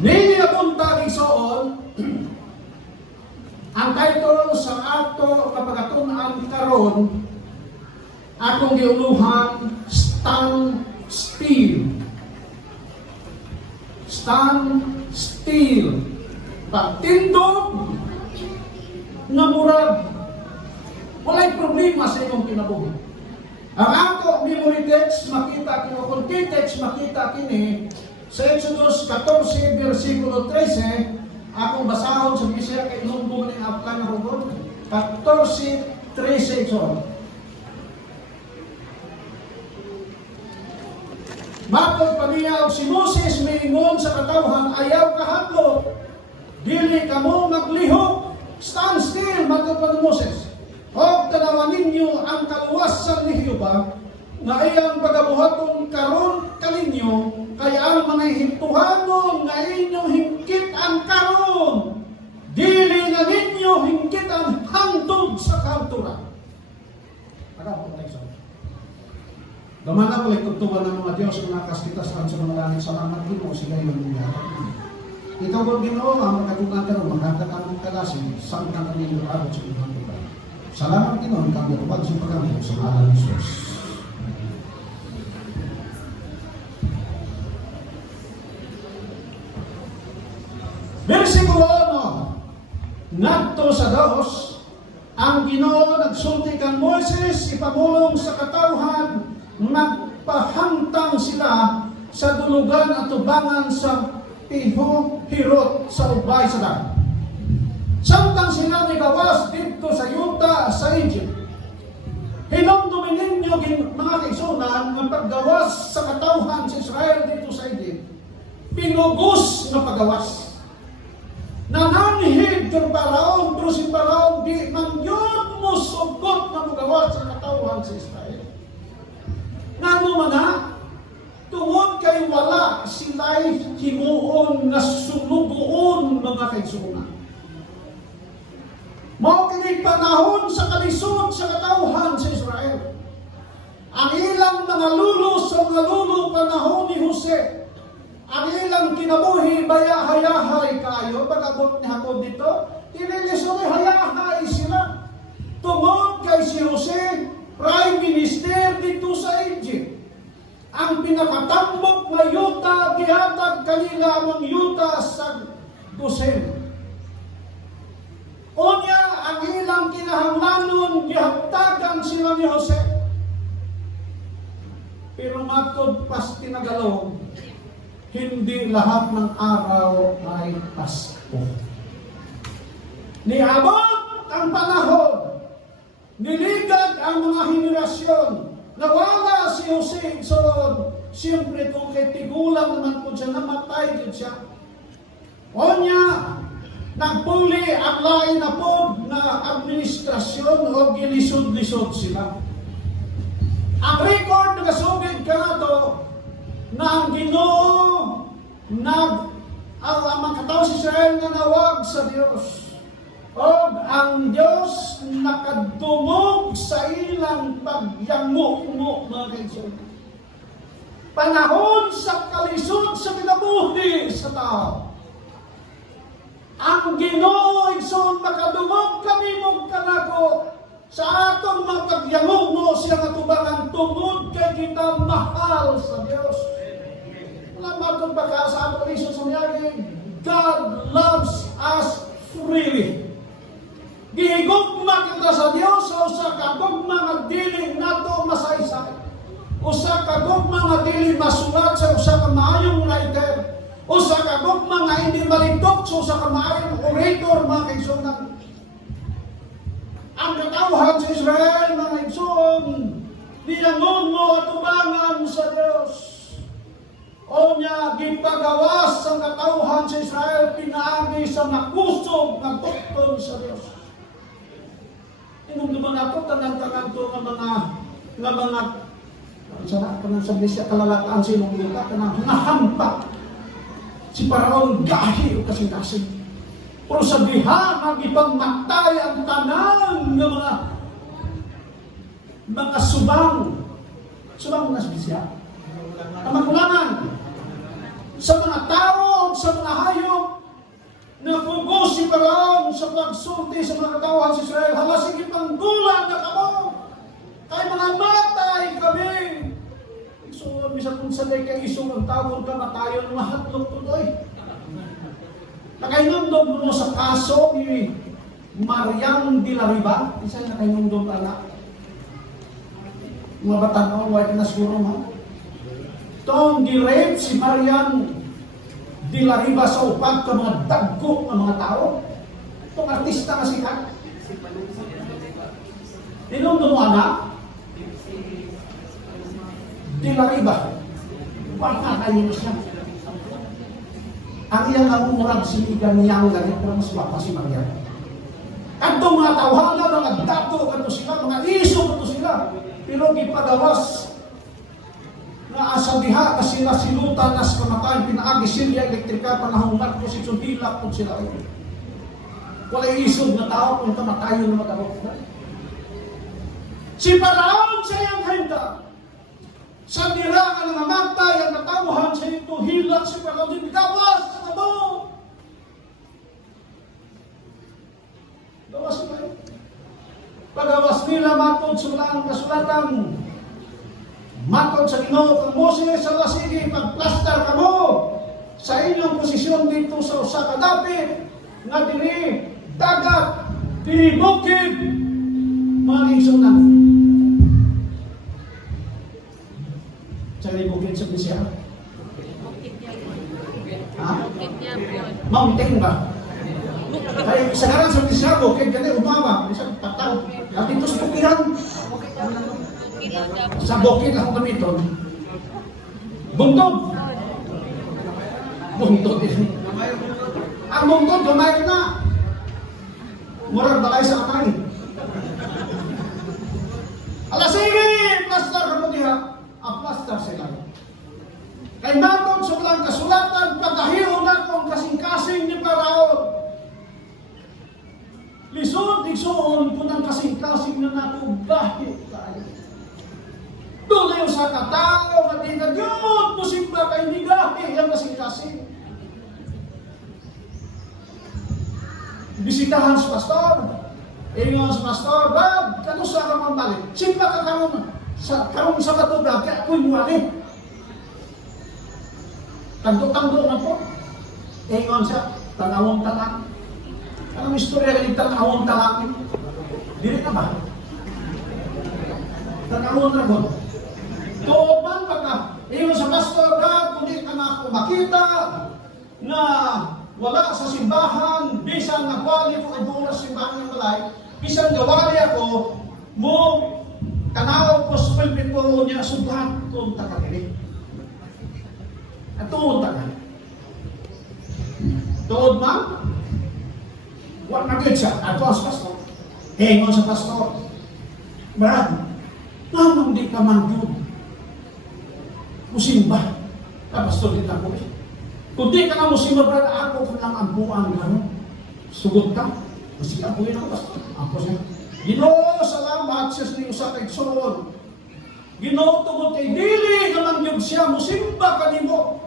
Nini napunta igsoon, ang title sa ato kapagatunan karon akong giuluhan, Stand Still. Stand still. Pagtindog na murag walay problema sa imong kinabuhi. Ang ato memory text makita kini, kung text makita kini sa Exodus 14 versikulo 13, akong basahon sa Bisaya kay lumbo ni Afkan na hugon. 14:13 so. Matod pa niya si Moses miingon sa katawhan, ayaw kahadlok, dili kamo maglihok, stand still, matod pa ni Moses. O tanawan ninyo ang kaluwasan ni Jehova, nga iyang pagabuhaton karon kaninyo, kaya ang mga hintuhanon nga inyong hingkitan karon, dili na ninyo hingkitan hangtod sa kanturan. Gamana ko tugtuban ng mga Diyos na kaskitasan sa mga langit sa mga Ginoo sila yung nangyari. Ikaw kung Ginoo ang magkatunan ka ron, magkatakan ng kalasin, saan ka kami nilabot sa ibang lugar. Salamat Ginoo, kami upad sa pagkampo sa ngalan ni Jesus. Versikulo 1, ngadto sa Dios, ang Ginoo nagsulti kang Moses ipamulong sa katawhan, magpahangtang sila sa dulugan at tubangan sa Pihirot sa ubay sa dagat. Samtang sila nigawas dito sa Yuta sa Egypt. Hinumdumin ninyo mga kaigsunan ang paggawas sa katawhan sa Israel dito sa Egypt. Pinugos na paggawas. Nananihid kang Paraon, pero si Paraon di man yun mo sugot na magawas sa katawhan sa Israel. Ngano man na, tungod kay wala sila'y himuon na sunugoon mga kaigsunan. Mao kini panahon sa kalisod sa katawhan sa Israel. Ang ilang mga lulo sa mga lulo panahon ni Jose, ang ilang kinabuhi hayahay kayo, pag-abot ni Jacob dito, tinilisod hayahay sila. Tungod kay si Jose, prime minister dito sa Egypt. Ang pinakatambok na yuta, gihatag kanila ang yuta sa Goshen. Unya, ang ilang kinahanglanon, gihatagan sila ni Jose. Pero matod pas tinagalaw, hindi lahat ng araw ay Pasko. Niabot ang panahon, niligad ang mga henerasyon, nawala si Jose, so siyempre kung kay tigulang naman po siya, namatay din siya. Onya, nagpuli ang lain na po na administrasyon o gilisod-lisod sila. Ang record na kasugid ka na to, na ang Ginoo ang mga katao sa Israel na nawag sa Diyos. O ang Diyos nakadungog sa ilang pagyango-ngo mga kaigsunan. Panahon sa kalisod sa kinabuhi sa tao. Ang Ginoo igsoon makadungog kami mong kanako sa atong mga pagyango-ngo siya katubangan tungod kay kita mahal sa Diyos. Matod ba ka sa ato ni Jesus God loves us freely. Gihigugma kita sa Dios o sa kagugma nga dili nato masaysay. O sa kagugma nga dili masulat sa usa ka maayong writer. O sa kagugma nga hindi malindok sa usa ka maayong orator mga kaigsunan. Ang katawhan sa Israel mga kaigsunan, niyangon mo at tubangan sa Dios. O niya, gipagawas ang katawhan sa Israel, pinaagi sa nakusog na bukton sa Diyos. Inumduman ako, tanang-tangang to nga mga sana, kanang sabi siya, kalalakaan sinong luta, kanang nahampak. Si Paraon gahi o kasing-kasing. Pero sa diha, magipagmatay ang tanan ng mga subang. Subang na siya. Kamagulangan. Sa mga tao, sa mga pagsulti sa mga katawhan sa Israel, hala sige panggulan na kamo, kay mga matay kami. So, misal kung sanay kay isong ang tawon ka, matayon, mahatlong tuloy. Nakainundog mo sa kaso ni Mariam de la Riva, isa nakainundog anak. Mga batang white na siguro mo. Itong di-rape si Mariam de la Riva sa upag ka mga dagko ng mga tao. Itong artista na sikat. Inundog mo anak? De la Riva. Baka kayo siya. Ang iyang namumurag sinigan niyang ganit pero mas wapa si Maria. Kadto mga tawhana, mga dato, kadto sila, mga iso, kadto sila. Pero gipagawas na asa diha kasi sila sinutan nas kamatay, pinaagi silya elektrika, panahong Marcos, itsuntilak po sila. Wala isog na tao kung kamatayon na magabot. Si Paraon sa iyang henda, sa nirangan ng namatay ang natawhan sa ito, hilak si Paraon, gawas! Ano? Gawas ba yun? Pagawas nila matod sa mga kasulatan, matod sa Ginoo kang Moses, sa sige, pagplastar ka mo sa inyong posisyon dito sa usa ka dapit nga diri dagat, diri bukid, mga igsunan. Sa diri bukid sa Bisaya. Ha? Mountain ba? Kaya sa ngaran sa Bisaya, bukid gani umawa, bisa patang. At ito sa bukiran. Sa bukid ako gamiton. Buntod. Buntod. Ang buntod, gamay na. Murag balay sa kamay. Ala sige, plastar ka mo diha. Ang plastar sila. Kay matod sa walang kasulatan, pagkahiro na kung kasing-kasing ni Paraon. Lisod, igsoon po ng kasing-kasing na natubahit tayo. Doon na yung sa katao, natinag yun, pusimba kay nigahi, yung kasing-kasing. Bisitahan sa pastor. Ingon sa pastor, Bab, kano sa ka mambalik? Simba ka karon sa katubag, kaya ako'y muwari. Tagdo-tagdo na po. Ingon siya, tanawang tanang. Anong istorya ganit tanawang tanang? Dili na ba? Tanawang na po. Tuopan pagka, ingon sa pastor, Bab, kundi ka na ako makita na wala sa simbahan, bisan nagwali ko ang buong simbahan ng balay, bisan gawali ako, mo tanaw ko sa pulpito niya, subat kong takagili. At tuod tagal. Tuod man, wala na good siya, at sa pastor. Hingon sa pastor, Brad, anong di ka man yun? Musimba, pastor din ako eh. Kung di ka na musimba, Brad, ako ka lang ang buwan gano'n. Sugot ka. Kasi ako yun ako, pastor. Ako siya. Ginoo, salamat siya sa sa kaigsoon. Ginoo, tungod kay dili naman yun siya, musimba ka ni mo.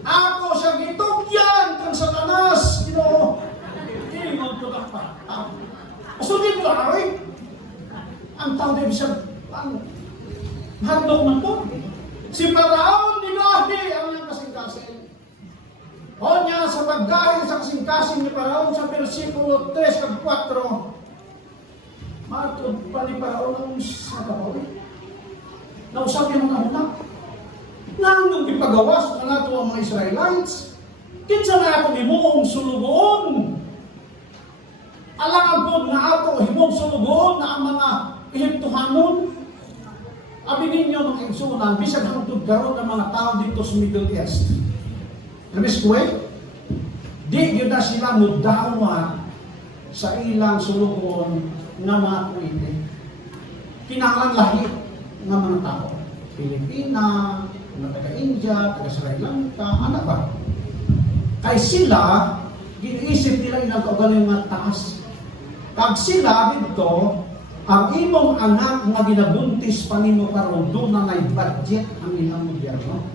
Ako siya gitugyan kang satanas, Ginoo. Ginoo, tulak pa. Pastor, di ko aray. Ang tao din siya, handok man po. Si Paraon, nilahi ang niyang kasing-kasing. O niya sa pagdahil sa kasing-kasing ni Paraon sa versikulo 3 at 4, matod pa ni Paraon ang sa kapawin. Nausap niya mga una. Nang ipagawas na nato ang mga Israelites, kinsa na ako himong sulugoon. Alang po na ato himong sulugoon na ang mga Ehiptohanon. Abi ninyo mga igsunan, bisag hangtod karon ng mga tao dito sa Middle East. Labis ko di yun na sila mudawa sa ilang sulugon na mga kuwili. Kinahanglan lahi ng mga tao. Pilipina, mga taga-India, taga-Sri Lanka, ano ba? Kay sila, giniisip nila ilang kaugaling mga taas. Kag sila dito, ang imong anak nga ginabuntis pa nimo karon do na may budget ang ilang gobyerno.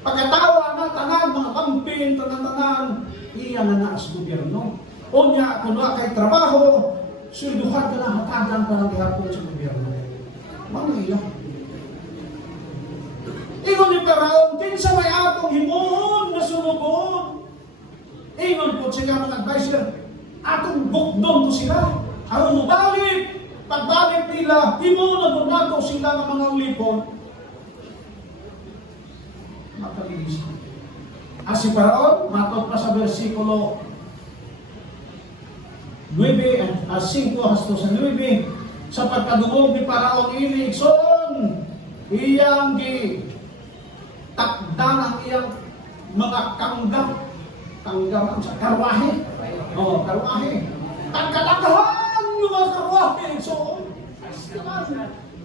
Pagkatawa na tanan mga kampin tanan iya na naas gobyerno. O niya, kung na kay trabaho, swelduhan ka na, hatagan pa ng gihapon sa gobyerno. Mga iya. Ingon ni Paraon, kinsa may atong himuon na sunugod. Ingon po siya mga advisor, atong bukdon to sila. Aron mo balik, pagbalik nila, himuon na nato sila ng mga ulipon. Makalilis. Si Paraon, matot pa sa versikulo 9, 5 hasta sa 9, sa pagkadungog ni Paraon ini, son, iyang gi takdan ang iyang mga kanggam sa karwahe. Karwahe. Pagkalaghan ng mga karwahe, so,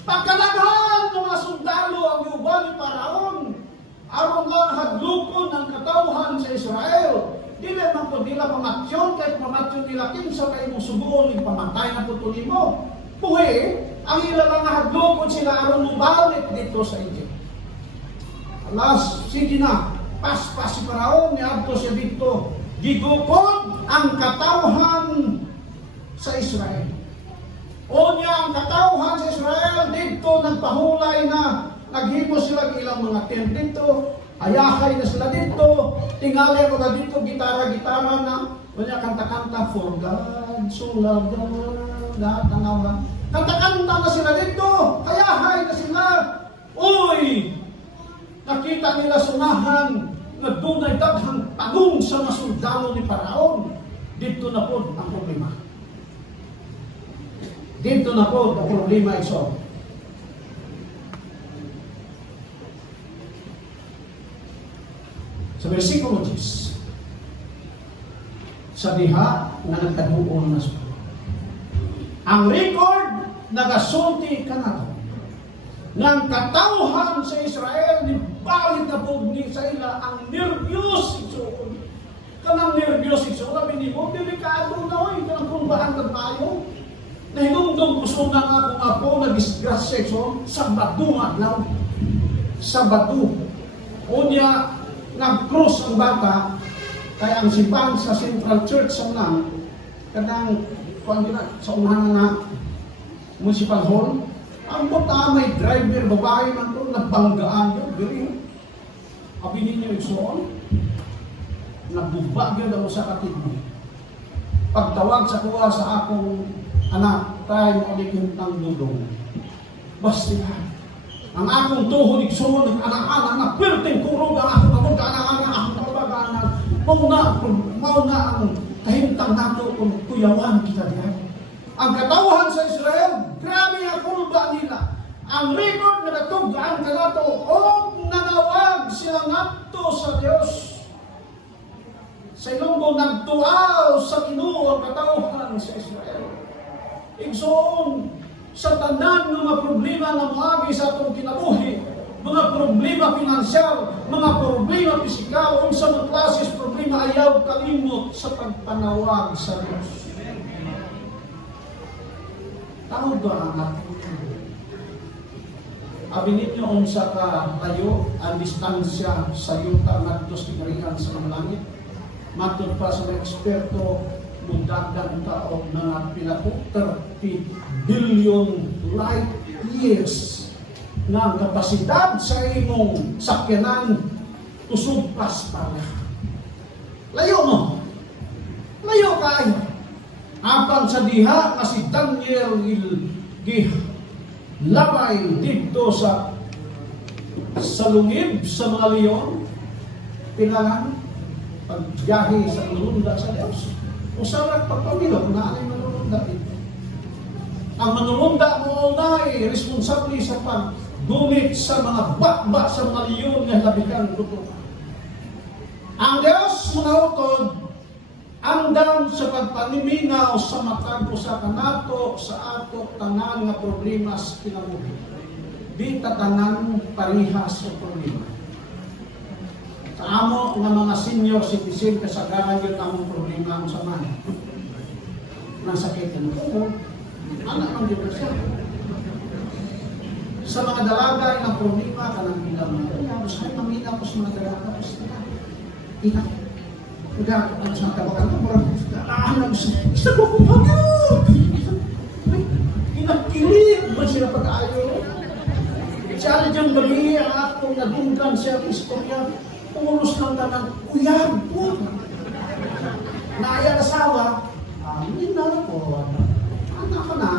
pagkalaghan ng mga sundalo ang iuban ni Paraon, aron lang hadlukon ang katawhan sa Israel. Dili man po nila pamatsyon, kahit pamatsyon nila kinsa kayo mo subuon, pamatay na po mo. Puwi, ang ilang nga hadlukon sila aron mubalik dito sa Egypt. Alas, sige na, paspas si Paraon, niadto siya dito. Gigukod ang katawhan sa Israel. O niya ang katawhan sa Israel, dito nagpahulay na, naghimo sila ilang mga tent dito, ayahay na sila dito, tingali ko na dito, gitara-gitara na, wala kanta-kanta, for God, so love the world, tanawa. Kanta-kanta na sila dito, ayahay na sila. Uy! Nakita nila sunahan na dunay daghang tanong sa mga sundalo ni Paraon. Dito na po ang problema. Dito na po ang problema iso. Sa versikulo 10, sa diha nga nagtaguon na sa ang record nagasulti ka na ng katawhan sa Israel, nibalit na po ni sa ila ang nervyos ito. Kanang nervyos ito, sabi ni mo, delikado na oy, kanang kumbahan na tayo. Nahinungdong gusto na nga kung ako nag-disgrasya ito, Sabado adlaw. Sabado. O niya, nag-cross ang bata, kaya ang simbahan sa Central Church sa Nang, kanang, sa unahan na Municipal Hall, ang puta may driver, babae man to, nagbanggaan yun, very. Abi ninyo isuon, nagbubag yun ako sa katid. Pagtawag sa kuha sa akong anak, tayo mo ulit ng dudong. Basta ang akong tuhod isuon, ng anak-anak, na perting kurog ang akong kamod, anak-anak, akong kabaganan, mauna ang kahintang nato kung kuyawan kita diyan. Ang katawhan sa Israel, grabe ang kulba nila. Ang record na natugaan ka nato, o nanawag sila nato sa Diyos. Sa ilunggo, nagtuaw sa Ginoo ang katawhan sa Israel. Igsoon, sa tanan ng mga problema na maagi sa atong kinabuhi, mga problema pinansyal, mga problema pisikal, o sa mga klases problema, ayaw kalimot sa pagpanawag sa Diyos. Tawag ba ang ating abi ninyo unsa ka tayo ang distansya sa yuta ngadto sa kariyan sa mga langit. Matod pa sa mga eksperto, mudagdag ka og mga pila po 30 billion light years na ang kapasidad sa imong sakyanan kusog pas pala. Layo no? Layo kayo. Apan sa diha nga si Daniel labay dito sa lungib sa mga leon, tingalan pagbiyahe sa manununda sa Diyos. Usarat pagpamilog na alay manununda dito. Ang manununda mo na ay responsable sa pagdumit sa mga bakba sa mga leon nga labikan luto. Ang Diyos mga utod andam sa pagpaniminaw sa matag usa kanato sa ato tanan nga problema sa kinabuhi. Di ta tanan parehas sa problema. Sa amo nga mga senior citizen kasagaran yun ang problema ang samahan. Nasakit ng ulo, anak ng Diyos siya. Sa mga dalaga ang problema kanang bilang mga dalaga, sa mga dalaga, ina. Nagagawa ko sa tawagan ko, parang naahanap sa ko kung Panginoon. Kinagkilig ba sila pag-ayo? Challenge ang bali ang akong nagunggan siya ang istorya. Pulos ng tanang uyag po. Naaya asawa, hindi na po. Anak ka na.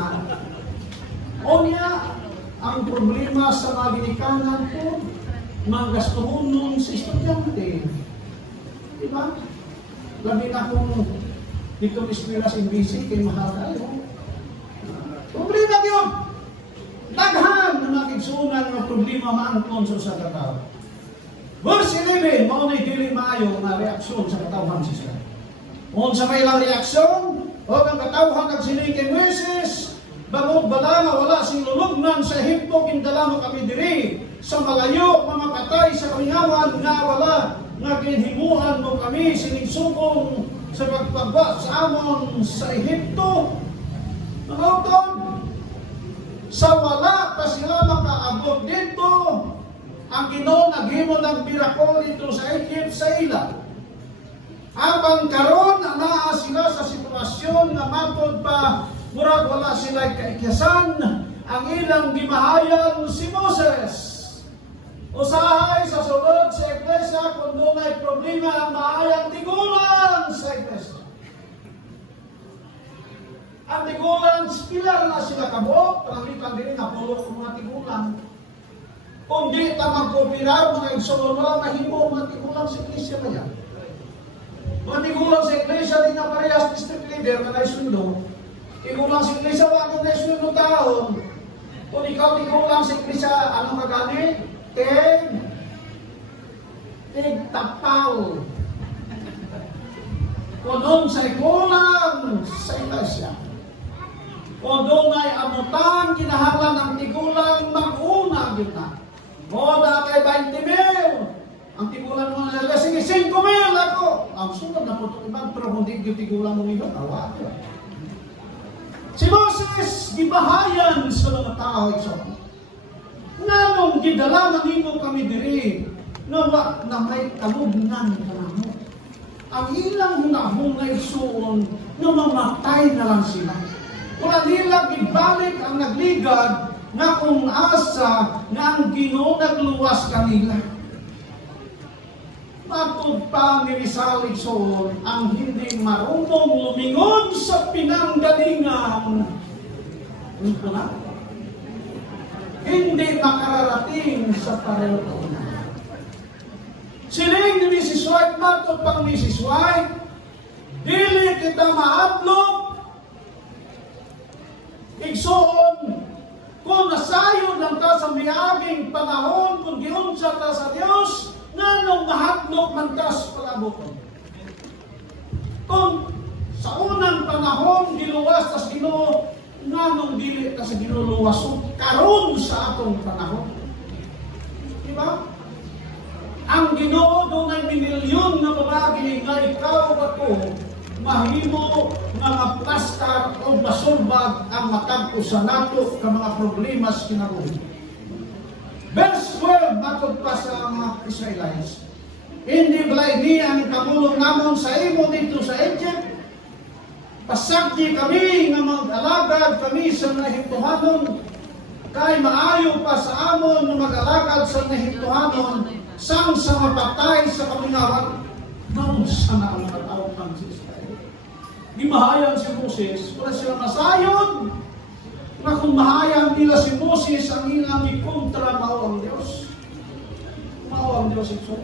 O niya, ang problema sa mga ginikanan po, mga gastuhunon sa estudyante. Diba? Labi na kung dito eskwela sa MBC, kay mahal tayo. Problema yun! Daghan na nakiksunan ng problema maangkon sa katao. Verse 11, maunay dili maayo na reaksyon sa katawhan siya. Kung sa may lang reaksyon, o ang katawhan nagsiling kay Moises, bangod bala nga wala sing lulugnan sa Ehipto, kindala mo kami diri, sa malayo, mga patay sa kamingawan, nga wala, nga kinhimuhan mo kami, sinigsugong sa pagpagba sa amon sa Ehipto. Mga utod, sa wala pa sila makaabot dito, ang Ginoo naghimo ng miracle dito sa Egypt sa ila. Habang karon naa sila sa sitwasyon na matod pa murag wala sila kaikyasan, ang ilang gimahayan si Moses. Usahay sa sulod sa iglesia kung doon ay problema ang mahayang tigulan sa iglesia. Ang tigulan, pilar na sila kabuok, panglipan din na pulo ng mga tigulan. Kung di ta magkopirar, mga igsoon, wala mahimo mga tigulan sa iglesia ba yan? Mga tigulan sa iglesia, di na parehas district leader na naisundo. Tigulan sa iglesia, wala na naisundo taon. Kung ikaw tigulan sa iglesia, ano ka gani? Tapaw. Kung doon sa ikulang sa iglesia, kung doon ay amutan, kinahanglan ng tigulang mag-una yun na. O dati 20,000, ang tigulang mo na nila, sige 5,000 ako. Ang sunod na po ito ibang, pero kung di yung tigulang mo nila, awa ko. Si Moses, gibahayan sa mga tao ito. Nanong gidala manimo kami diri, na may kalugnan ka na mo. Ang ilang hunahungay suon, na mamatay na lang sila. Wala nila gibalik ang nagligad na kung asa na ang Ginoo nagluwas kanila. Matud pa ni Rizal Igsoon ang hindi marunong lumingon sa pinanggalingan. Ito na. Hindi makararating sa pareho. Siling ni Mrs. White, matud pang Mrs. White, dili kita maablog igsoon, kung nasayod lang ka sa miaging panahon, kung giunsa ka sa Diyos, nanong mahatlok man ka sa palabuton. Kung sa unang panahon, giluwas tas Ginoo, nanong dili ka sa ginuluwas, karon sa atong panahon. Diba? Ang Ginoo doon ay minilyon na babagi nga ikaw ako, mahimo nga maplastar o masulbag ang matagpo sa nato ka mga problema sa kinabuhi. Verse 12, matod pa sa mga Israelites, hindi balay ni ang kamulong namon sa imo dito sa Egypt, pasagdi kami nga mag-alagad kami sa nahituhanon, kay maayo pa sa amon na mag-alagad sa nahituhanon, sang sa mapatay sa kamingawan, naon sana ang katawag ng Israel. Gimahayan si Moses, wala sila masayod, na kung mahayan nila si Moses, ang ilang ikontra mao ang Diyos. Mao ang Diyos ito.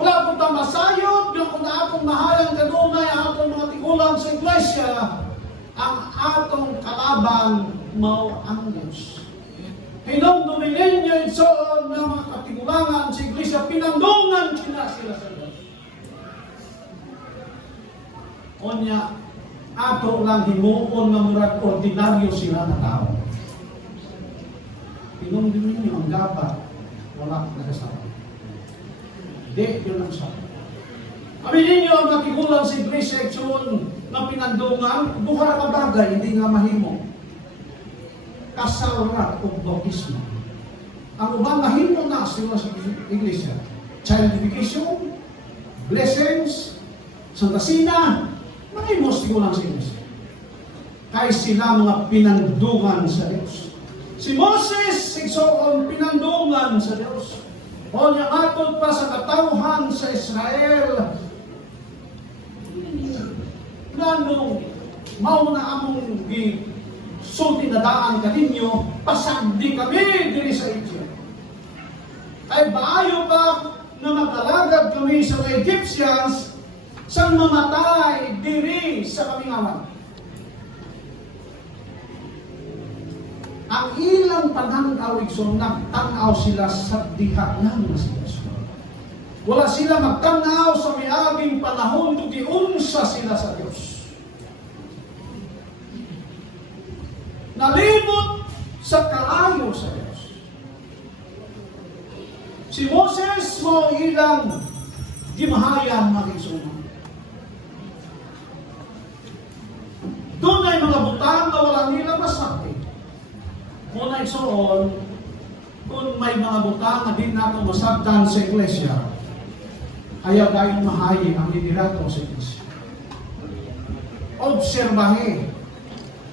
Wala po ta masayod, kung atong mahayan kanunay ang atong mga tigulang sa iglesia, ang atong kalaban mao ang Diyos. Hinumduminin niyo ito ng mga katigulangan sa iglesia, pinandungan sila sa Diyos. Onya, ato lang himuon na murag ordinaryo sila na tao. Pinumdum ninyo ang dapat, wala nagasawa. Di, yun ang sabi. Aminin ninyo ang nakikulang si Grace Section na pinandungan, buhara ka bagay, hindi nga mahimo. Kasawrat o bautismo. Ang ubang mahimo na sila sa iglesia. Child education, blessings, Santa Sina, mahimos tigulang sila. Kay sila mga pinandungan sa Diyos. Si Moses, sigsoon pinandungan sa Diyos. O niya atod pa sa katawhan sa Israel. Ganong mauna among sulti na daan kaninyo, pasagdi kami diri sa Egypt. Ay baayo pa na mag-alagad kami sa mga Egyptians sang mamatay diri sa kamingawan. Ang ilang panangkaw igsoon, nagtanaw sila sa diha ng Diyos. Wala sila magtanaw sa miaging panahon kung giunsa sila sa Diyos. Nalimot sa kaayo sa Diyos. Si Moses mo ilang gimahayan mga igsoon. Doon ay mga butang na wala nila masakti. Muna igsoon, kung may mga butang na din nato masabtan sa iglesia, ayaw tayong mahayi ang liderato sa iglesia. Obserbahe.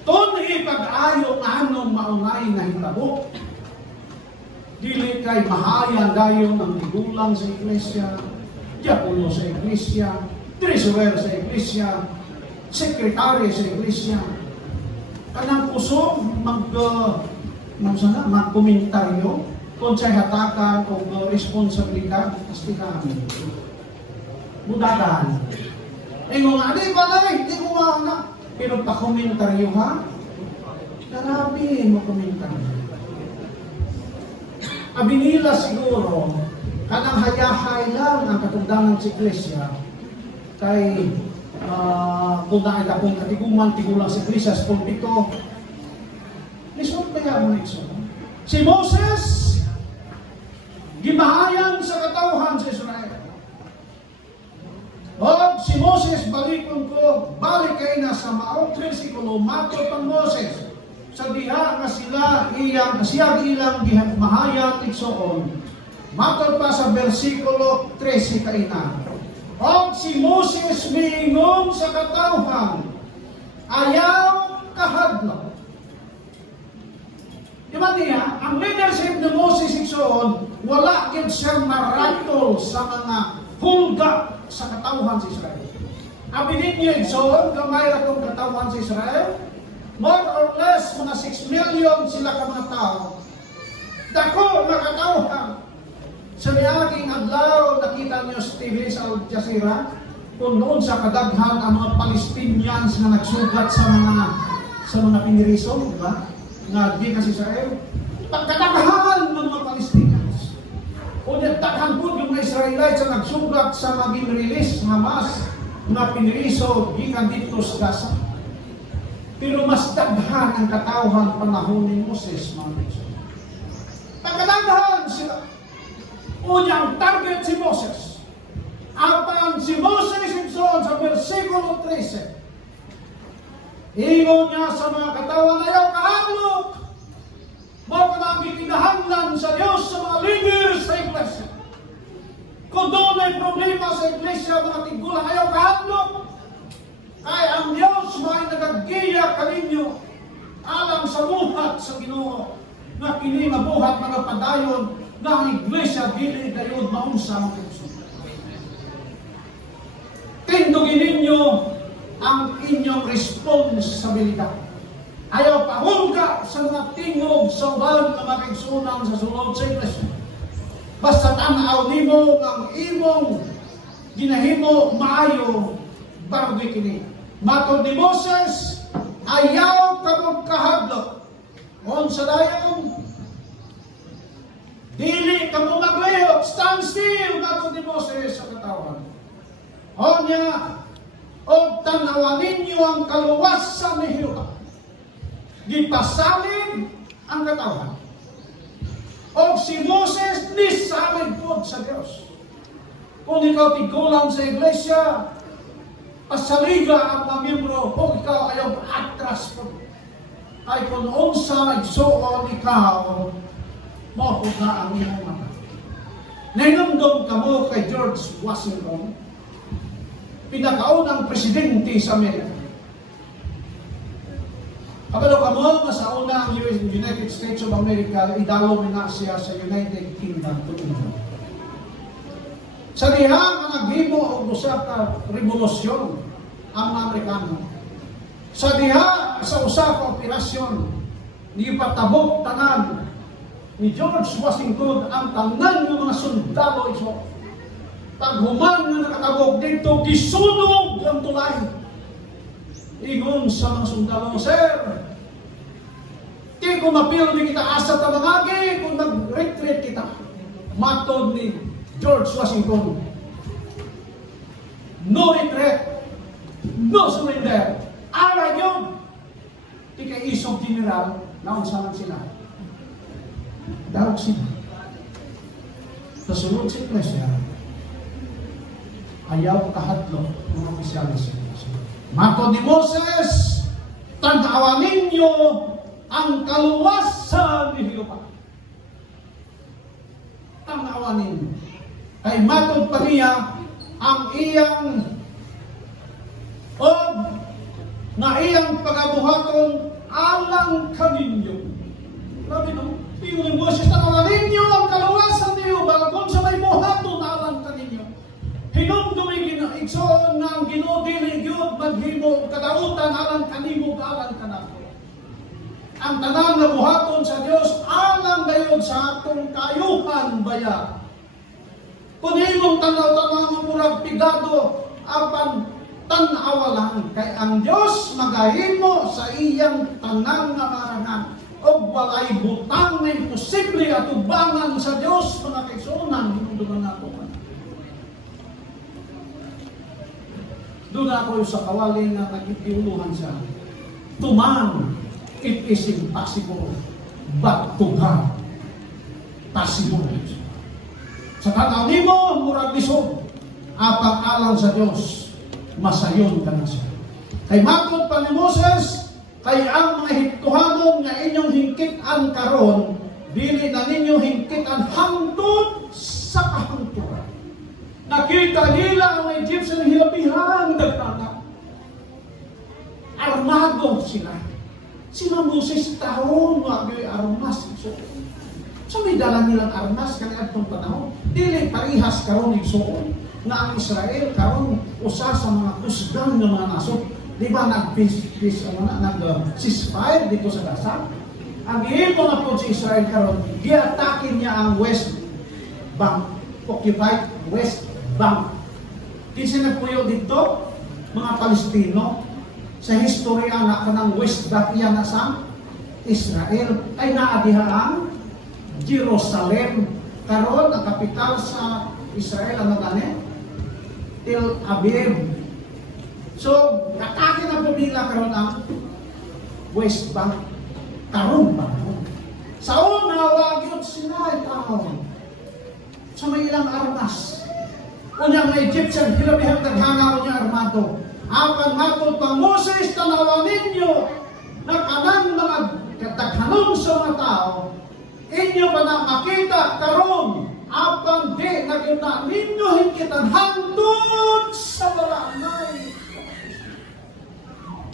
Kung ipag-ayo anong maunay na hitabo, dili kay mahayan dayon ang tigulang sa iglesia, diakono sa iglesia, treasurer sa iglesia, sekretary sa iglesia. Kanang kusog magkomentaryo kung sa'y hatakan o responsibilidad, kastikan. Budakan. Kung nga, di ba na, hindi ko nga na. Pero pa-komentaryo ha? Grabe mo komentaryo. Abinila siguro, kanang hayahay lang ang katungdanan sa iglesia, kay kung nakita kong katiguman, tigulang sa iglesia, sa pulpito, lisod kaya mo nito. Si Moses, gimahayan sa katawhan sa Israel. O si Moses, balikon ko, balik kayo na sa maong versikulo, matod pang Moses, sa diha nga siya ilang gimahayan itsoon. Matod pa sa versikulo 13 kayo na. O si Moses miingon sa katawhan, ayaw kahadlok. Diba niya, ang leadership ni Moses igsoon, wala yun siyang maratol sa mga hulga sa katawhan sa Israel. Abinin niyo igsoon, gamay na kong katawhan sa Israel, more or less, mga 6 million sila ka mga tao. Dako, mga katawhan. Sa niyaging adlaw, nakita niyo sa TV sa Al Jazeera, kung noon sa kadaghan ang mga Palestinians na nagsugat sa mga pinirison, di ba? Nga di kasi Israel, pagkatagahan ng mga Palestinians. O nagtaghan po yung mga Israelites na nagsugat sa maging release Hamas na piniriso gikan dito sa Gaza. Pero mas daghan ang katawhan panahon ni Moses, mga Panginoon. Pagkatagahan sila. Unyang target si Moses. Apan si Moses Simpson sa versikulo 13. Ingon niya sa mga katawan, ayaw kahaglok. Mga kanaming kinahanglan sa Diyos sa mga leader sa iglesia. Kung doon ay problema sa iglesia, mga tigulang, ayaw kahaglok. Kaya ang Diyos may nagagiya kaninyo alang sa buhat sa Ginoo na kini mabuhat mga padayon na ang iglesia dili dayon maunsa ang Diyos. Tindugin ninyo ang inyong responsibilidad. Ayaw pahulga sa mga tingog sa uban na makigsunan sa sulod sa iglesia. Basta tanaw nimo ang imong ginahimo maayo bago kini. Matod ni Moses, ayaw kamong kahadlok. Sa dayon, dili kamong maglihok, stand still, matod ni Moses sa katawan. Niya, o tanawan ninyo ang kaluwasan ni Jehovah. Gipasalig ang katawan. O si Moses, nisalig po sa Diyos. Kung ikaw tigulang sa iglesia, pasaliga ang mga miyembro, kung ikaw ayaw atras po. Ay kung unsa nagsuon ikaw, mapod na ang iyong mata. Nainumdom ka mo kay George Washington, pinakaunang presidente sa Amerika. Kabalo ka mo, sa una ang United States of America, idalo na siya sa United Kingdom to England. Sa diha nga naghimo og usa ka revolusyon ang mga Amerikano. Sa diha sa usa ka operasyon ni patabok tanan ni George Washington ang tanan ng mga sundalo iso. Paghuman nga nakatabok dito, gisunog ang tulay. Ingon sa mga sundalo, Sir, di ko mapil ni kita asa tamangagi kung mag-retreat kita. Matod ni George Washington, no retreat, no surrender. Ara yun. Di kay isong general, naunsaman sila. Dawag sila. Kasunod si Presya, ayaw kahadlo ng opisyalis sila. Matod ni Moses, tanawan ninyo ang kaluwasan ni Jehovah. Tanawan ninyo. Ay matod pa niya ang iyang na iyang pagabuhaton alang kaninyo. Grabe no? Piyo ni Moses, tanawan ninyo ang kaluwasan ni Jehovah kung sa may buhaton alang kaninyo. Hinumdumi igsoon nga ang Ginoo dili gyud maghimo kadautan alang kanimo alang kanako. Ang tanan nga buhaton sa Dios alang dayon sa atong kayuhan baya. Kung imong tanaw-tanaw nga murag pigado apan tan-awa lang kay ang Dios magahimo sa iyang tanan nga marangan og walay butang nga imposible atubangan sa Dios mga kaigsuonan hinumduman nato. Doon ako sa kawali na nagkikiuluhan siya. To man, it is impossible, but to God, possible. Sa tanaw nimo, murag lisod, apang alang sa Diyos, masayon ka na siya. Kay matod pa ni Moses, kay ang mga hituhanon nga inyong hingkit-an karon, dili na ninyo hingkit-an hangtod sa kahangturan. Nakita nila ang Egyptian hilapihan dagtana. Armado sila. Sila Moses taon wagay armas. So may dala nilang armas kaya atong panahon. Dili parihas karon igsuon na ang Israel karon usa sa mga kusgan ng mga nasod. Di ba nag-peace nag-ceasefire dito sa Gaza? Ang ito na po si Israel karon, giatakin niya ang West Bank, occupied West Bank. Kinsa nagpuyo dito? Mga Palestino. Sa historya na kanang West Bank yan na sa Israel ay naadiha ang Jerusalem. Karon ang kapital sa Israel ano gani? Tel Aviv. So, nakaki na pumila karon ang West Bank. Karon pa. Sa una, wag yun sila itaon. Sa may ilang armas. Unyang mga Egyptian, hilabihang naghanga ko niya armado. Apan matod pang Moses, tanawan ninyo na kanang mga kataghanon sa mga tao, inyo ba na makita karon apan di nagina ninyo hingkitan hangtod sa baranay.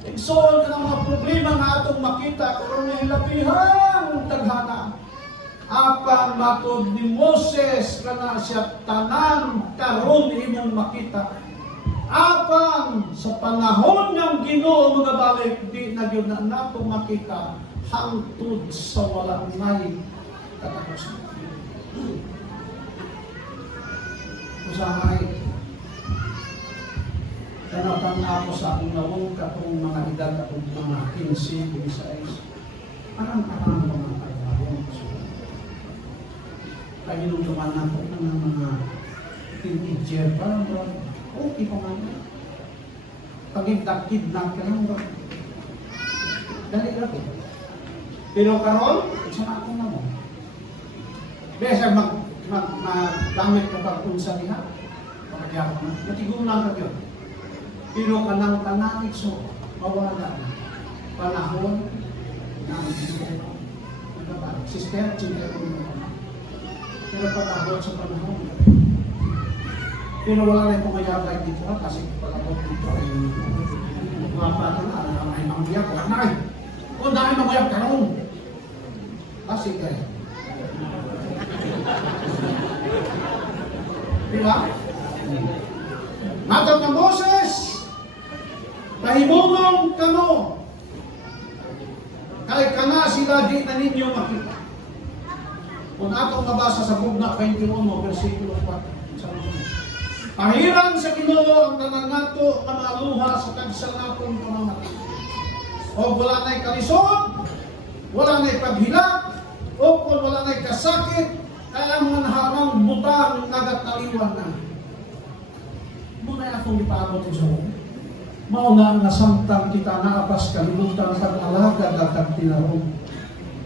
Igsoon ka ng mga problema na atong makita karon nga hilabihang taghana. Apan matod ni Moses kana siya tanan karon imong makita. Apan sa panahon ng Ginoo mga balik di na gyud na nato makita hangtod sa wala nay katapusan. Usahay kanang ako sa akong nawong katong mga edad atong mga 15, 16 parang mga kaibigan. Kaya nung lumanak ko ng mga teenager, parang okay pa man. Pag-kidnap ka lang ba? Dali lang. Pero karon, sama ako na mo. Besa mag-gamit ka pa kung sa niya, makagyaw na. Natigunan ka yun. Pero kanang tanangit so, mawala na. Panahon ng sister, children mo. Pero pag-abot sa panahon. Pero wala na pumayabay dito kasi palabot dito ay mga bata na ay manguyap. Wala na ay. Kung na ay manguyap ka noon. Kasi kaya. Diba? Matag ng Moses, pahimungong kamo. Kay kana sila di na ninyo makita. Kung atong mabasa sa Bugna 21, versikulo 4. Pahiran sa Ginoo ang tanan nato na maaluha sa tagsa natong pamamagitan. O wala na'y kalisod, wala na'y paghilak, o kung wala na'y kasakit, kaya ang mga harang butang nagataliwan na. Muna akong ipabot sa iyo. Mauna ang nasamtang kita naapas kalimutan pag-alaga at tinarong.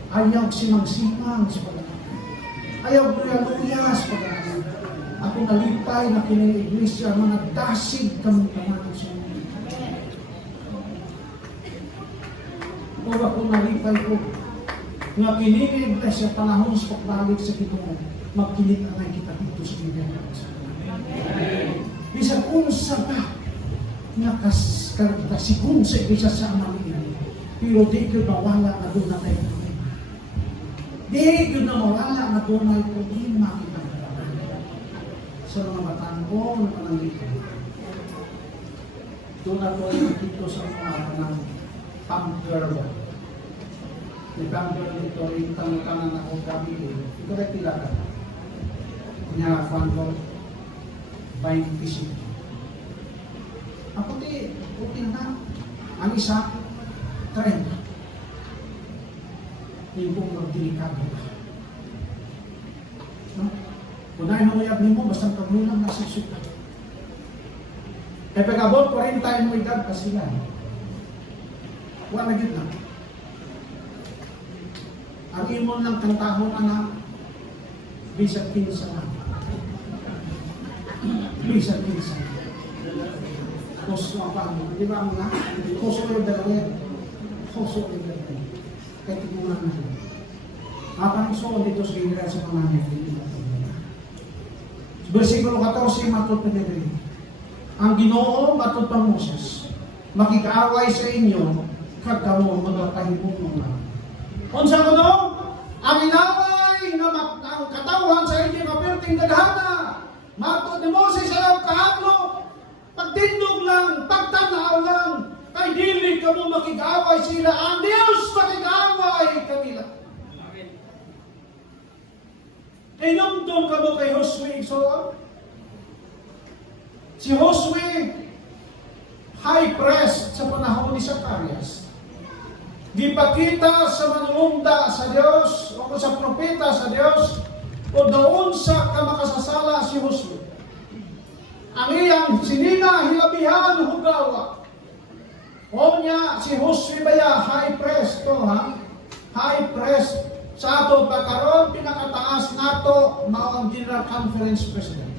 Ayaw simang-simang sa pag-alaga. Ayaw luyas pag-alaga. Ako nalipay na kining iglesia, mga dasig kami naman sa inyo. O ako nalipay ko, nga kininig na siya panahon sa pagbalik sa Ginoo, magkinig na kita dito sa Biblia. Bisa unsa ba nakasikun sa isa sa amaliin, pero di ko mawala na doon na tayo problema. Di ko na mawala na doon na problema kita. Sa mga bataan ko, napanangito. Doon na po ay dito sa mga ng pamper. May pamper dito, yung tanong-tanong ako kami, ito ay tila ka. Kanya, kwento, 25. Ako di, okay na. Ang isa, 30. Hindi kong magdelikado ka. No? Kung na inuyab mo, basta paglulang na sisuka. E pagkabot, 40 mo edad pa sila. Wala na yun na. Ang imon ng kantahon, anak, bisag pinsa lang. Bisag pinsa. Koso ang pamo. Di ba mga? Koso yung dalawa. Koso yung dalawa. Kaya tigunan na siya. Apang so, dito sa Ingrid sa pangalan. Versikulo 14, matod na nila. Ang Ginoo, matod pa Moses, makikaaway sa inyo, kagamo magpahimong mga. Unsa ko no? Ang inaway na ang katawan sa inyo kapirting daghana. Matod ni Moses sa kaaglo. Pagtindog lang, pagtanaw lang, kay dili ka mo makikaway sila. Ang Diyos makikaway kanila. Inumdum ka mo kay Josue Igsoon. Si Josue, high priest sa panahon ni Zacarias. Gipakita sa manulungda sa Diyos, o sa propeta sa Diyos, o doon sa kamakasasala si Josue. Ang iyang sinina, hilabihan, hugawa. O niya, si Josue baya, high priest to ha? High priest. Sa ato pagkaroon, pinakataas nato, mao ang General Conference President.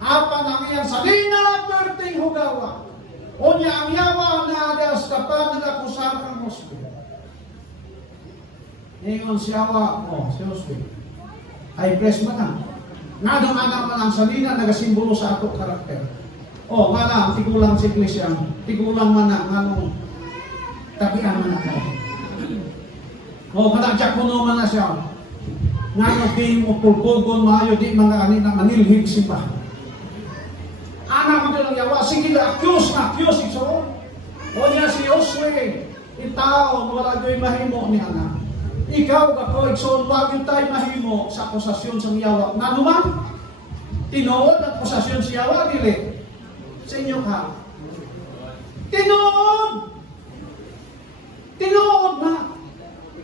Apan ang iyang salina, perting hugawa. O niya, ang yawa na Diyos kapag nalakusar kang Josue. Ingon si yawa, si Josue. High priest man na. Nga naman ang salina nagasimbolo sa ato karakter. O, nga na, tigulang si Iglesia, tigulang man na, nga nung tabian man na kayo. O, kadagyak mo naman na siya. Nga nung di mo pulpugon, maayo di mga kanina manilhig siya. Anak mo lang yawa, sige na, accuse, ikso. O niya si Josue, itaon, wala do'y mahimo ni anak. Ikaw, ako, ikson, wag yung tayo mahimo sa akusasyon sa yawa. Nga naman, tinuod at akusasyon sa yawa, dili. Sa inyo ka. Tinuod! Tinuod na.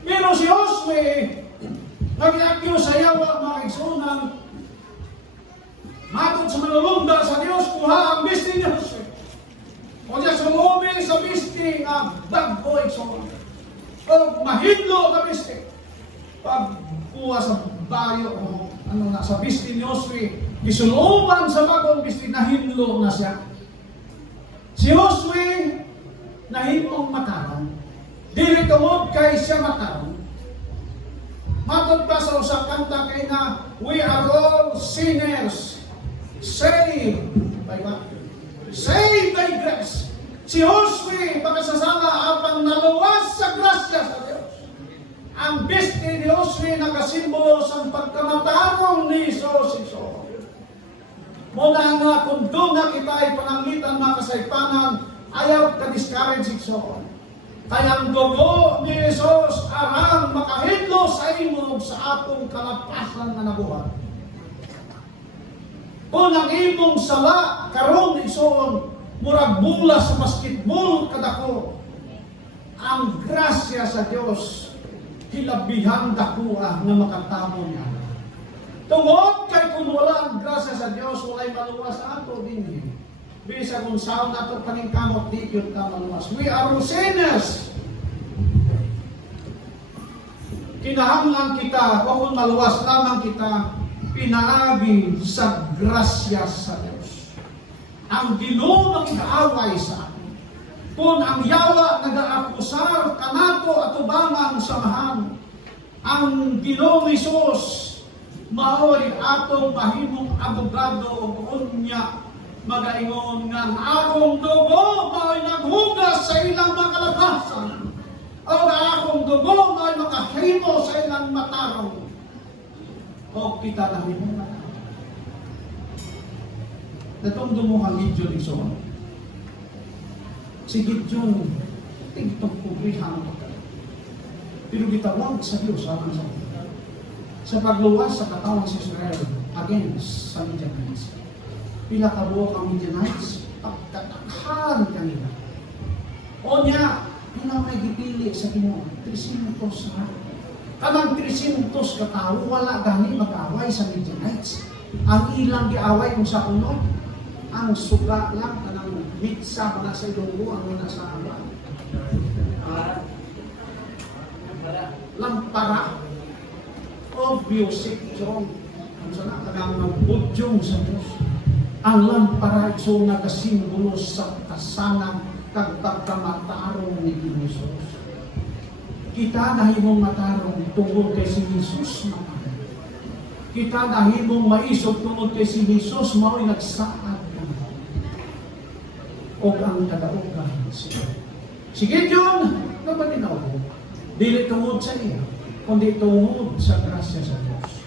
Pero si Josue, nag-accuse sa yawa, mga iksonan, matod sa manulungda sa Diyos, kuha ang bisti ni Josue. O niya sumubi sa bisti nga, dagko iksonan. O mahidlo na bisti. Pag kuha sa bayo, sa bisti ni Josue, gisuluban sa bagong bisti, nahidlo na siya. Si Josue, nahimong makaron. Dili tungod kay siya makaron. Matod pa sa usang kanta kay na, we are all sinners, saved Diba? Saved by grace. Si Josue, makasasama apang naluwas sa grasya sa Diyos. Ang besti ni Josue nakasimbolo sa pagkamatarong ni Isos. Muna nga kung doon na kita ay panangitan mga kasaypanan, ayaw ka-discourage ikson. Kaya ang dugo ni Jesus arang makahidlo sa imog sa atong kalapasan na nabuhat. Kung ang imong sala, karon ison, murag bula sa basketball kadako, ang grasya sa Diyos, hilabihan dakuha na makatamo niya. Tungod kay kung wala ang grasya sa Diyos, walay maluwas sa ato din. Bisa kung saan ato paningkamot, di yun ka maluwas. We are sinners. Kinahanglan kita, o kung maluwas lamang kita, pinaagi sa grasya sa Diyos. Ang Ginoo nag-aaway sa atin. Kung ang yawa nag-aakusar, kanato at ubangang samahan, ang Ginoo Hesus, mao'y atong mahimong abogado o unya magaingon nga ang akong dugo mao'y naghugas sa ilang mga kalabasan o ang akong dugo mao'y makahimo sa ilang matarong o kita na himong matarong. Datong dumuhang Gideon ison. Si Gideon, tigtong kubrihan ko. Pero gitawag sa Diyos aman sa sa pagluwas sa katawan sa Israel against sa Midianites. Pila kabuok ang Midianites, pagkatakhan kanila. O niya, pila may gipili sa Ginoo, 300 ha. Kanang 300 katao, wala gani mag-away sa Midianites. Ang ilang giaway kung sa unod, ang suga lang, kanang mitsa na sa ilunggo, ang nasa awa. Lampara. Obvious yun. Ang sana kanang magbudyong sa Diyos. Ang lampara ito nagasimbolo sa kasanang kagpagkamatarong ni Jesus. Kita nahimong matarong tungkol kay si Jesus matarong. Kita nahimong maisog tungkol kay si Jesus mao'y nagsaad na. O ang tagaugan siya. Sige yun, nabalinaw ko. Dili tungkol sa iya, kundi tungkol sa grasya sa Diyos.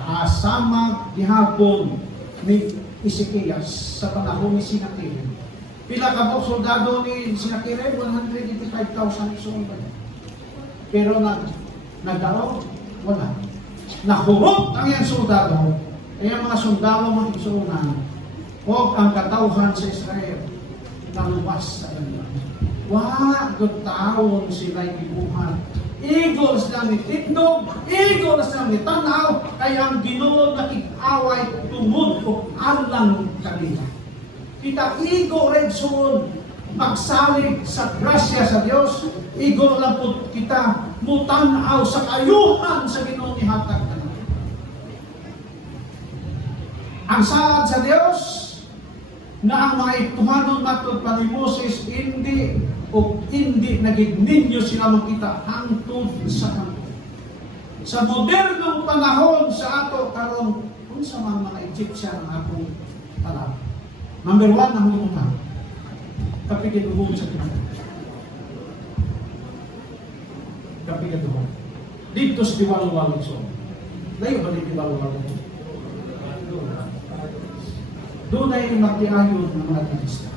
Kasama gihapon ni Ezekias sa panahon ni Sennacherib. Pila ka po soldado ni Sennacherib? 185,000 soldado. Pero nagdaog, wala. Nahurot ang iyang soldado. Kaya mga soldado mga isunan, huwag ang katawhan sa Israel na lumas sa kanila. Wag taon sila'y ibuhan. Eagles lang ni tindog, eagles lang ni tanaw, kaya ang Ginoo nakik-away tumod o alang kanila. Kita igo red soon, magsalig sa grasya sa Diyos, igo lang po kita mutanaw sa kayuhan sa Ginoo ni hatag kanila. Ang saad sa Diyos na ang mga ituhanon nato pa ni Moses hindi naging ninyo sila makita hangtod sa kampo. Sa modernong panahon sa ato karon unsa man mga Egyptian ang atong talab. Number 1 ang utang. Kapigituhon sa Ginoo. Kapigituhon. Dito sa diwalo-walo so. Layo ba dito diwalo-walo? Doon ay magtiayon ng mga turista.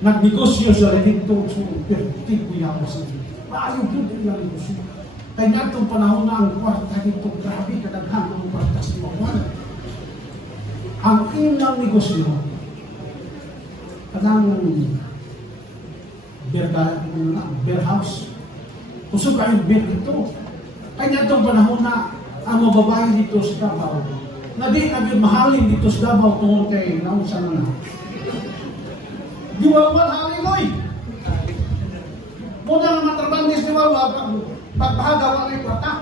Nagnegosyo sa rin ito, so, pertibo niya ako sa iyo. Ayaw doon din yung negosyo. Kaya nga itong panahon na ang kwarta dito, grabe, kadaghan ng kwarta sa iwawan. Ang ilang negosyo, kanang beer house. Kusog kayong beer dito. Kaya nga itong panahon na ang mababae dito sa Davao, na di agad mahalin dito sa Davao tungkol kay naunsa na na. Diwalwal haliloy. Muna naman trabangis diwalwal, pagbahaga wala yung kwarta.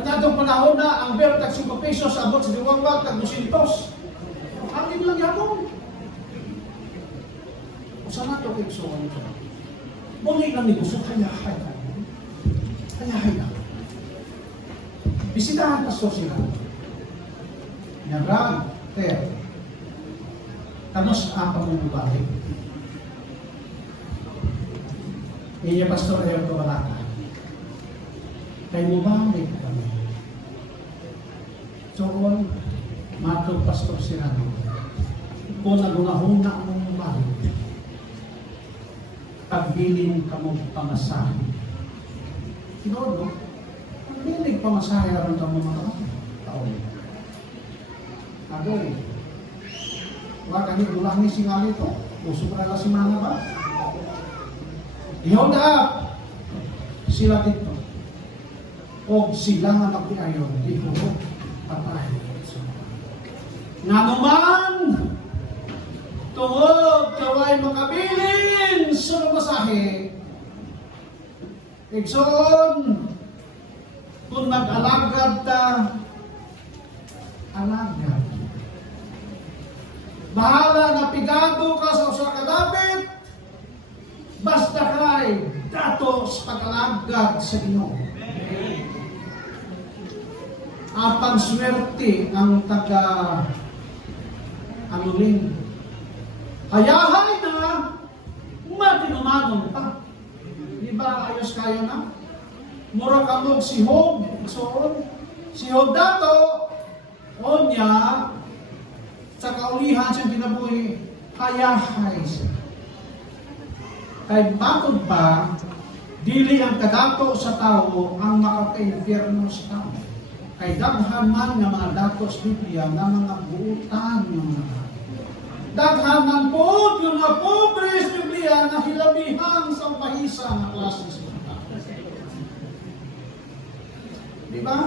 Kanatong panahon na ang beer tag 5 pesos abot sa diwalwal tag 200. Halin lang yapon. Usa na ito kay Suwan ito. Muli lang ni gusto kaya-hay na. Kaya-hay na. Bisitahan pastor sila. Nagrag, tanos apa mo balik. Iya Pastor Eo Kabalaka. Kay mo balik kami. So, matog Pastor Sirano. Kung nagunahuna mong balik, pagbiling ka mong pamasahe. Siguro, pagbiling pamasahe rin ka mong mga taon. Adoy, wag kami ulah ni singali to. Uso pa na si mana ba? Iyon na sila dito. O sila nga magpiayon, dito patay. Nga naman, tungod kaway makabilin sa masahe, Igsoon, kung nag-alagad ta, alagad. Bahala na pigado ka sa usa ka dapit, basta kay datos pag-alagad sa Ginoo. Apang swerte ang taga anuling. Hayahay na matinumanon pa. Di ba ayos kayo na? Mura kamog si Hob. So, si Hob dato, o niya, sa kaulihan siyang kinabuhi, hayahay siya. Kay bakod pa, dili ang kadato sa tao ang makaka-impyerno sa tao. Kay daghan man nga mga dato sa Biblia nga mga buutan ng mga tao. Daghan man po yung mga pobre sa Biblia na hilabihan sa pahisa ng klase sa mga tao. Diba?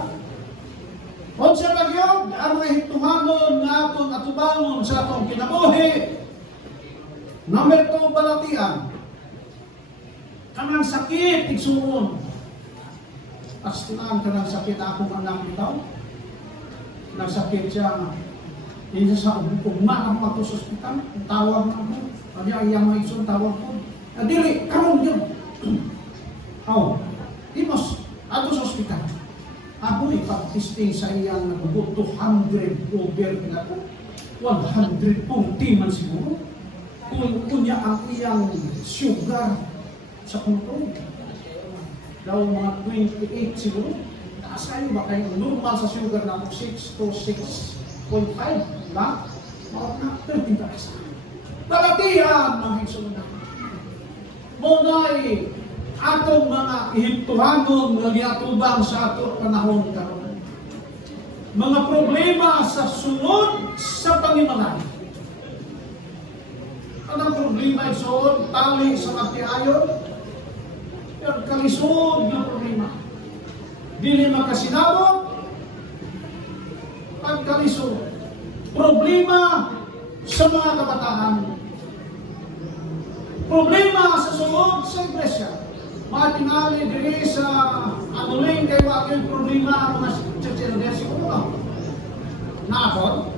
Kung siya nagyog, ang mga hituhanon nga atong atubangon sa atong kinabuhi, number 2 balatian, kanang sakit, igsuon. Pastunan kanang sakit akong anak bitaw. Nagsakit siya nga. Hindi sa ugma ang mga sa ospital. Tawag na ako. Sabi ang iyang mga igsuon, tawag ko. Dili, karon yun. Aw, imos, ato sa ospital. Ako ipag-testing sa iyang nagubo 200 over na ko. 100 man siguro. Kung kunya ang iyang sugar sa kontrol. Daw mga 28 siguro. Taas kayo ba kayo normal sa sugar na 6 to 6.5, diba? Mga na 13 taas. Balatihan ng higsunod na. Muna'y atong mga ihiptuhanon nga giatubang sa ato panahon karon. Mga problema sa sunod sa pangimalay. Anong problema isoon? Tali sa matiayon? Yung kalisod ng problema. Dili makasinabot? Pagkalisod. Problema sa mga kabataan. Problema sa sunod sa iglesia. Mga tingali diri sa anuling kayo aking problema ang mga church siguro. Naapot?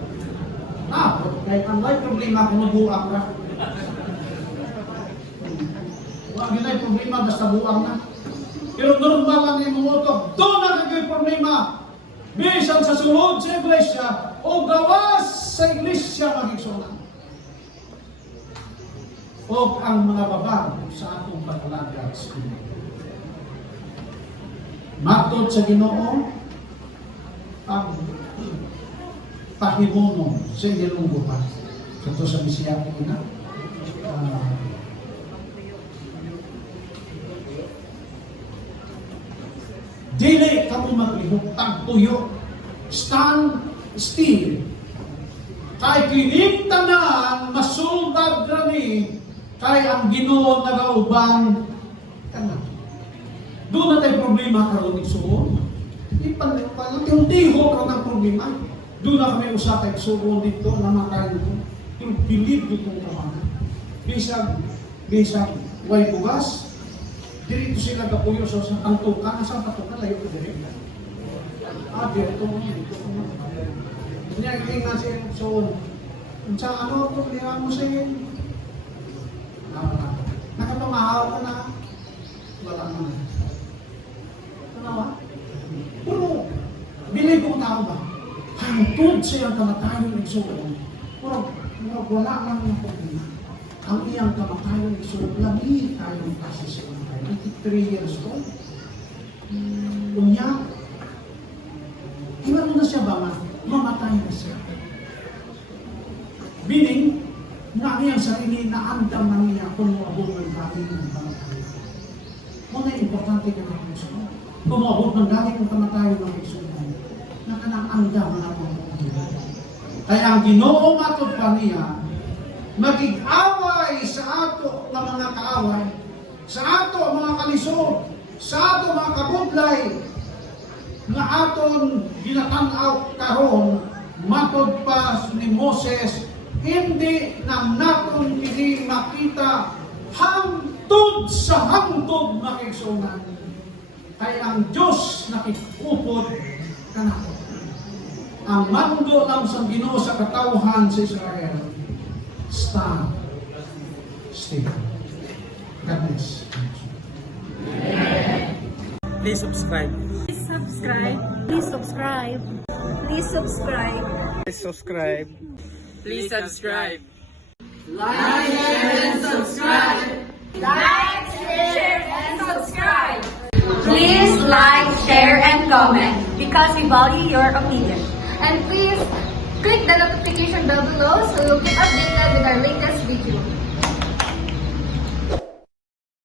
Naapot. Kahit ang may problema kung nabuang ka. Huwag yun ay problema basta buang na. Pero normal lang yung mga utok. Doon na kagawin problema. Bisan sa sunod sa iglesia o gawas sa iglesia magigsunan. O ang mga babang sa atong pag-alaga sa Ginoo. Matod sa Ginoo ang pahimuno sa inyong buhay. Ito sa Bisaya ko na. Dili ka mo maglihok tagtuyo. Stand still. Kay kining tanan masulbad rani kay ang Ginoo nagaubang tanan. Doon na tayo problema karon igsuon. Di pa lang tiho ka ng problema. Doon na kami usap ay igsuon dito na makain ko. Yung bilib dito naman. Bisag way bugas. Dito sila kapuyo sa antukan, sa patukan, layo ko dito. Dito mo. Kanya itingan siya, so, sa ano, kung lihan mo siya yun, nakapamahaw ka na, wala mo na. Ano ba? Pero, bilib kong tao ba? hangtod sa iyang kamatayon ng sulong. Murag wala lang yung problema. Ang iyang kamatayon ng sulong, labi tayong kasi sa iyang 83 years old. Unya, iwan na siya ba mamatay na siya. Meaning, na ang iyang sarili na andam na niya kung maabot ng galing ng kamatayon. Muna importante ka na kung sino. Kung maabot ng galing ng kamatayon ng sulong, na kanang andam na po. Kaya ang Ginoo matod pa niya, magig-away sa ato ng mga kaaway, sa ato mga kalisod, sa ato mga kabudlay, na aton ginatanaw karon matod pa ni Moses, hindi na naton kini makita hangtod sa hangtod makigsunan. Kaya ang Diyos nakikupod kanato. Ang mando lang sa Ginoo sa katawhan sa Israel, stand still. God bless. Please subscribe. Please subscribe. Please subscribe. Please subscribe. Please subscribe. Please subscribe. Like, share, and subscribe. Please like, share, and comment because we value your opinion. And please click the notification bell below so you'll get updated with our latest video.